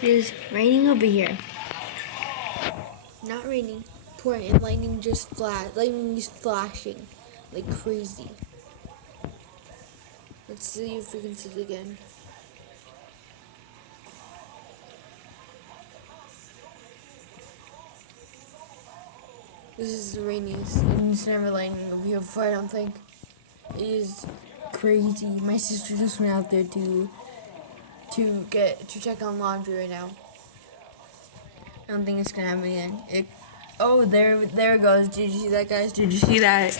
It is raining over here. Not raining, pouring, and lightning just lightning is flashing like crazy. Let's see if we can see it again. This is the rainiest, and it's never lightning over here before, I don't think. It is crazy. My sister just went out there to check on laundry right now. I don't think it's gonna happen again. Oh, there it goes. Did you see that, guys? Did you see that?